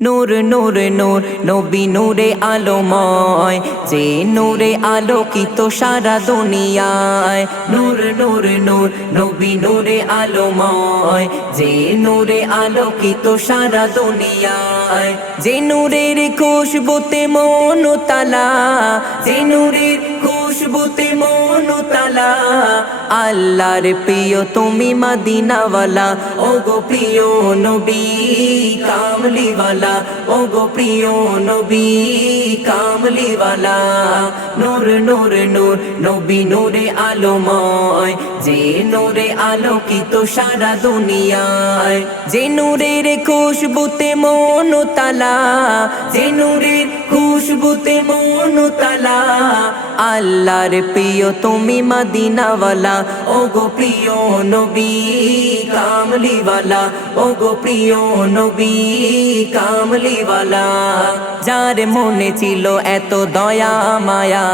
নূর নূর নূর নবী নূরে আলোময়, যে নূরে আলোকিত সারা দুনিয়ায়। নূর নূর নূর নবী নূরে আলোময়, যে নূরে আলোকিত সারা দুনিয়ায়। যে নূরের খুশবুতে মন তালা, যে নূরের খুশবুতে মন তালা। আল্লাহর প্রিয় তুমি মদিনাওয়ালা, ও গো প্রিয় নবী কামলিওয়ালা, ও গো প্রিয় নবী কামলিওয়ালা। নূর নূর নূর নবী নূরে আলোময়, যে নূরে আলোকিত সারা দুনিয়ায়। যে নূরের খুশবুতে মন তালা, যে নূরের খুশবুতে মন তালা। আল্লাহর প্রিয় তুমি মদিনাওয়ালা, ও গো প্রিয় নবী কামলিওয়ালা, ও গো প্রিয় নবী কামলিওয়ালা। যার মনে ছিল এত দয়া মায়া,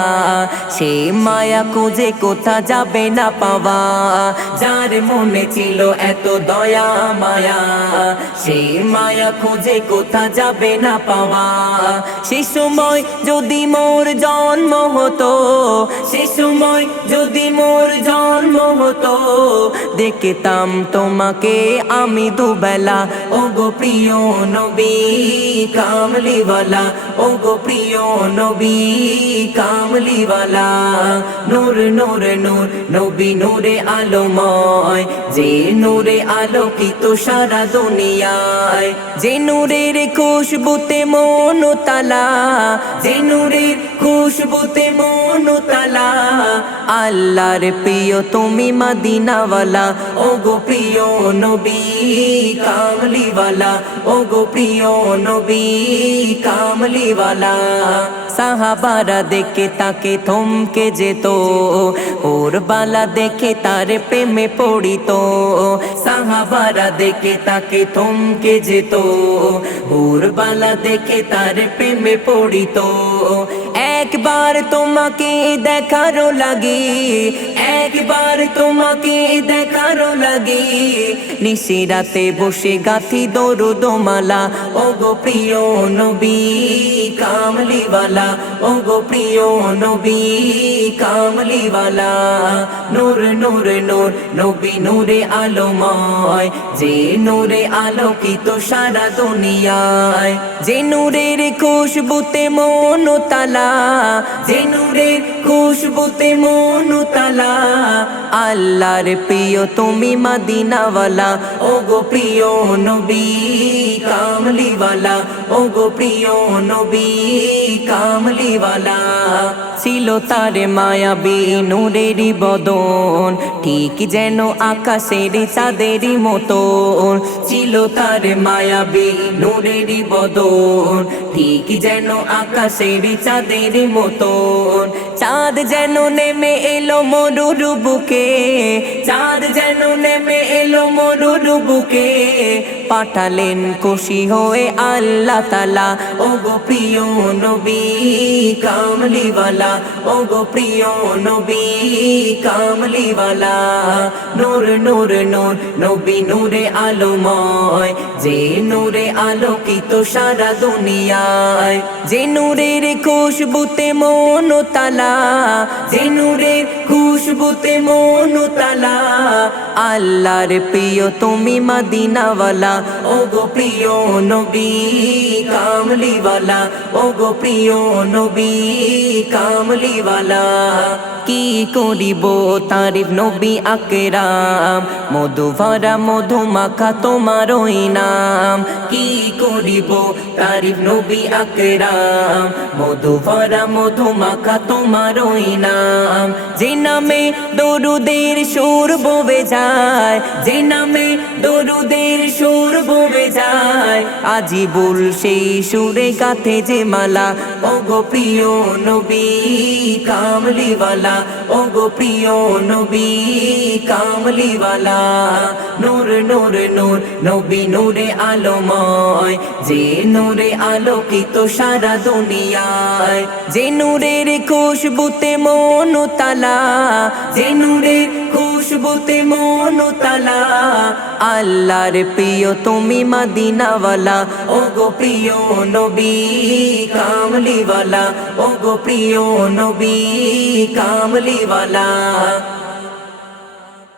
সে মায়া খুঁজে কোথা যাবে না পাওয়া। যার মনে ছিল এত দয়া মায়া, সে মায়া খুঁজে কোথা যাবে না পাওয়া। সে সময় যদি মোর জন্ম হতো, সে সময় যদি মোর জন্ম হতো, দেখতাম তোমাকে আমি দুবেলা, ও গো প্রিয় নবী কামলিওয়ালা, ও গো প্রিয় নবী কামলিওয়ালা। নূর নূর নূর নবী নূরে আলোময়, যে নূরে আলোকিত সারা দুনিয়ায়। যে নূরের খুশবুতে মন তালা, যে নূরের খুশবুতে মন তালা। আল্লাহর প্রিয় তুমি মদিনাওয়ালা, ও গো প্রিয় নবী কামলিওয়ালা, ও গো প্রিয় নবী কামলিওয়ালা। সাহাবারা দেখে তাকে থমকে যেত, ওর বালা দেখে তার প্রেমে পড়িত। সাহাবারা দেখে তাকে থমকে যেত, ওর বালা দেখে তার প্রেমে পড়িত। একবার তোমাকে দেখারও লাগে, একবার তোমাকে দেখারও লাগে। নিশিরাতে বসে গাথি দরুদমালা, ও গো প্রিয় নবী কামলিওয়ালা, ও গো প্রিয় নবী কামলিওয়ালা। নূর নূর নূর নবী নূরে আলোময়, যে নূরে আলোকিত সারা দুনিয়ায়। যে নূরের খুশবুতে মন তালা, যে নূরের খুশবুতে মন তালা। আল্লাহর প্রিয় তুমি মদিনাওয়ালা, ও গো প্রিয় নবী কামলিওয়ালা, ও গো প্রিয় নবী কামলিওয়ালা। ছিল তার মায়াবী নূরেরই বদন, ঠিক যেন আকাশের চাঁদেরই মতন। ছিল তার মায়াবী নূরেরই বদন, ঠিক যেন আকাশের চাঁদের মতন। চাঁদ যেন নেমে এলো মরুর বুকে, চাঁদ যেন নেমে এলো মরুর বুকে। পাঠালেন খুশি হয়ে আল্লাহ তালা, ও গো প্রিয় নবী কামলিওয়ালা, ও গো প্রিয় নবী কামলিওয়ালা। নূর নূর নূর নবী নূরে আলোময়, যে নূরে আলোকিত সারা দুনিয়ায়। যে নূরের খুশবুতে মন তালা, যে নূরের খুশবুতে মন তালা। আল্লাহর প্রিয় তুমি মদিনাওয়ালা, ও গো প্রিয় নবী কামলিওয়ালা, ও গো প্রিয় নবী কামলিওয়ালা। কি করিব তারিফ নবী আকরাম, মধু ভরা মধু মাখা তোমার ওই নাম। কি করিব তারিফ নবী আকরাম, মধু ভরা মধু মাখা তোমার ওই নাম। যে নামে দরুদের সুর ববে যায়, যে নামে দরুদের সুর ববে যায়। আজিবুল সেই সুরে গাথে যে মালা, ও গো প্রিয় নবী কামলিওয়ালা, ও গো প্রিয় নবী কামলিওয়ালা। নূর নূর নূর নবী নূরে আলোময়, যে নূরে আলোকিত সারা দুনিয়ায়। যে নূরের খুশবুতে মন তালা, যে নূরের খুশবুতে মন তালা। আল্লাহর প্রিয় তুমি মদিনাওয়ালা, ও গো প্রিয় নবী কামলিওয়ালা, ও গো প্রিয় নবী কামলিওয়ালা।